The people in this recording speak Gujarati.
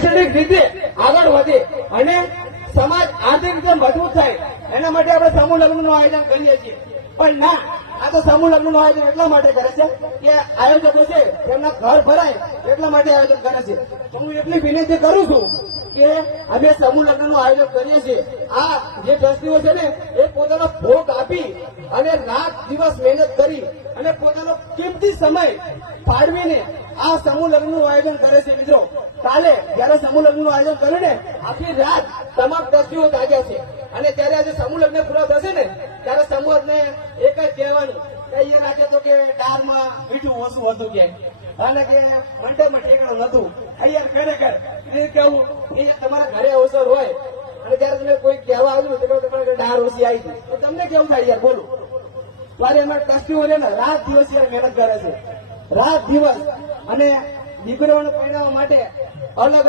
શૈક્ષણિક રીતે આગળ વધે અને સમાજ આર્થિક રીતે મજબૂત થાય એના માટે આપણે સમૂહ લગ્નનું આયોજન કરીએ છીએ. પણ ના, આ તો સમૂહ લગ્નનું આયોજન એટલા માટે કરે છે કે આયોજકો છે તેમના ઘર ભરાય એટલા માટે આયોજન કરે છે. હું એટલી વિનંતી કરું છું કે અમે સમૂહ લગ્નનું આયોજન કરીએ છીએ. આ જે ટ્રસ્ટીઓ છે ને એ પોતાનો ભોગ આપી અને રાત દિવસ મહેનત કરી અને પોતાનો કિંમતી સમય ફાળવીને આ સમૂહ લગ્નનું આયોજન કરે છે. મિત્રો, કાલે જયારે સમૂહ લગ્નનું આયોજન કર્યું ને આખી રાત તમામ ટ્રસ્ટીઓ જાગ્યા છે અને ત્યારે આજે સમૂહ લગ્ન પૂરા થશે ને ત્યારે સમૂહને એક જ કહેવાનું કે અહીંયા રાખે તો કે દાળમાં મીઠું ઓછું હતું કે અને કે મંડપમાં ઠેકાણું નતું. અહીંયા ખરેખર એ કહેવું કે તમારા ઘરે અવસર હોય અને ત્યારે તમે કોઈ કહેવા આવ્યું તો તમારે દાળ ઓછી આવી ગઈ તો તમને કેવું થાય યાર? બોલો. ત્યારે એમાં ટ્રસ્ટીઓ છે ને રાત દિવસ યાર મહેનત કરે છે, રાત દિવસ, અને દીકરીઓને પહેરાવવા માટે અલગ